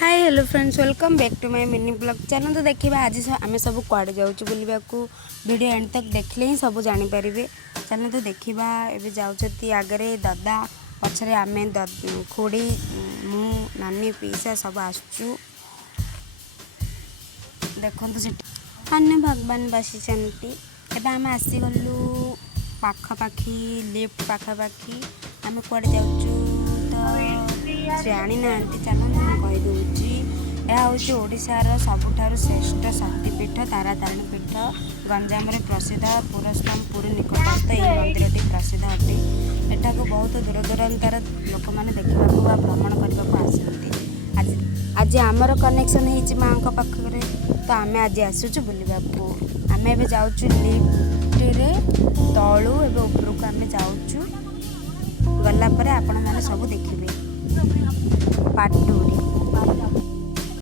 Hi hello friends welcome back to my mini blog channel. तो देखिए आज आम सब कड़े जाऊँ बुलवा वीडियो एंड तक देखले ही सब जानीपारे। चलो तो देखा एवं जाऊँगी आगे दादा पछरे आम खोड़ी मु नानी पीसा सब आसचु देखो से अन्य भगवान बसी आम आसीगलु पाखापाखि लिफ्ट पाखापाखि आम कड़े जाऊँ तो जानी ना चलो कहीदे यह हूँ ओडिशार सबुठारु श्रेष्ठ शक्तिपीठ तारातारिणी पीठ गंजाम प्रसिद्ध पुरस्ताम पुरी निकटस्थ यह मंदिर प्रसिद्ध अटे। एटा को बहुत दूर दूरांतर लोक मैंने देखा भ्रमण करने को आसती। आज आमर कनेक्शन हो माँ पाखे तो आम आज आसुचु बुलवा आम ए जाऊँ लिफ्ट रे तलू एवं उपरको आम जाऊँ गलापर आपण मैंने सब देखिए पार्ट 2 रे।